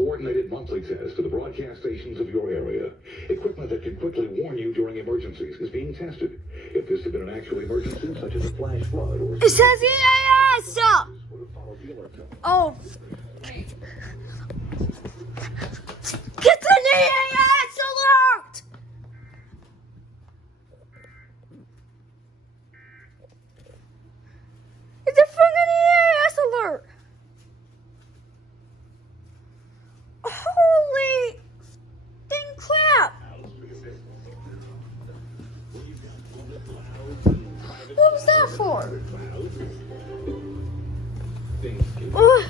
coordinated monthly test to the broadcast stations of your area. Equipment that can quickly warn you during emergencies is being tested. If this had been an actual emergency, such as a flash flood or... It says EAS! Oh. Get an EAS alert! It's a fucking EAS alert! Holy dang crap! What was that for? Ugh.